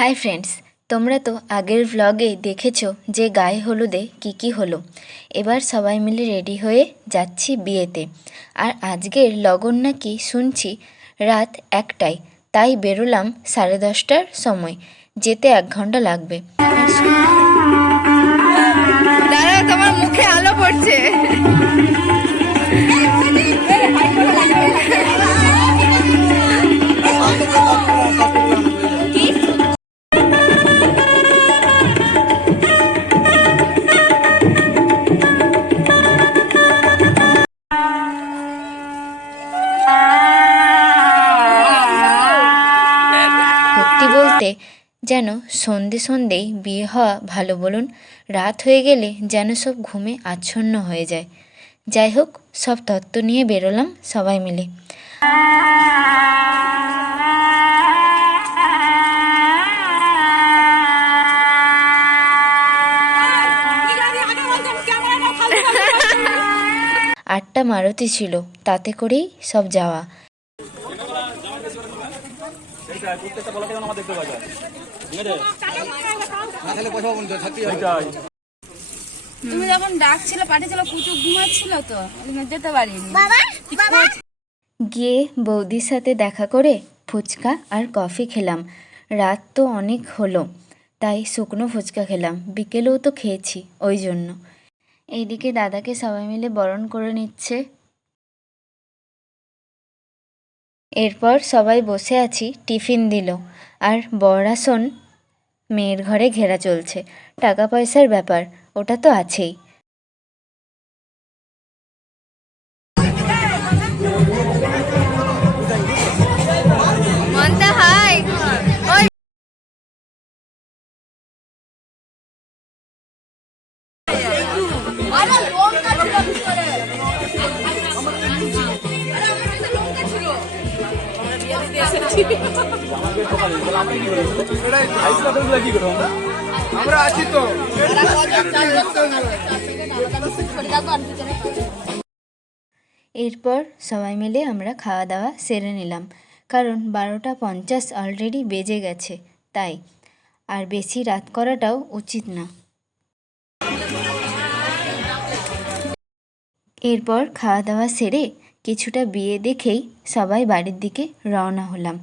Hi friends, তোমরা তো আগের ব্লগে দেখেছো যে গায়ে হলুদে কী হলো। এবার সবাই মিলে রেডি হয়ে যাচ্ছি বিয়েতে। আর আজকের লগন নাকি শুনছি রাত 1টায়, তাই বেরোলাম 10:30টার সময়, যেতে 1 ঘন্টা লাগবে। দাঁড়াও, তোমার মুখে আলো পড়ছে। সত্যি বলতে যেন সন্ধেই বিয়ে হওয়া ভালো বলুন। রাত হয়ে গেলে যেন সব ঘুমে আচ্ছন্ন হয়ে যায়। যাই হোক, সব তত্ত্ব নিয়ে বেরোলাম সবাই মিলে। আটটা মারুতি ছিল, তাতে করেই সব যাওয়া। তুমি যখন ডাকছিল পাঠিয়েছিল, পুচু ঘুমাচ্ছিল, তো যেতে পারিনি। গিয়ে বৌদির সাথে দেখা করে ফুচকা আর কফি খেলাম। রাত তো অনেক হলো, তাই শুকনো ফুচকা খেলাম। বিকেলেও তো খেয়েছি, ওই জন্য। এইদিকে দাদাকে সবাই মিলে বরণ করে নিচ্ছে। এরপর সবাই বসে আছি, টিফিন দিল। আর বর-আসন মেয়ের ঘরে ঘেরা চলছে। টাকা পয়সার ব্যাপার, ওটা তো আছেই। এরপর সবাই মিলে আমরা খাওয়া দাওয়া সেরে নিলাম, কারণ 12:50 অলরেডি বেজে গেছে, তাই। আর বেশি রাত করাটাও উচিত না। এরপর খাওয়া দাওয়া সেরে কিছুটা বিয়ে দেখেই সবাই বাড়ির দিকে রওনা হলাম।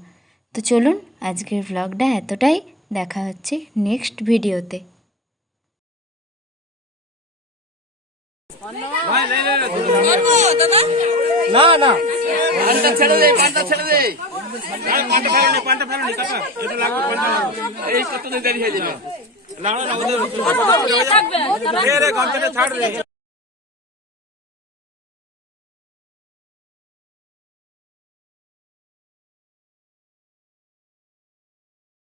তো চলুন, আজকের ব্লগটা এতটাই। দেখা হচ্ছে নেক্সট ভিডিওতে। না না পানটা ছেড়ে দে, পানটা ছেড়ে দে। পানটা ফেলেনি কাকা, এটা লাগবে পানটা। এই কত দেরি হয়ে যাবে। না না ওদের রে ঘন্টাটা ছাড় দে।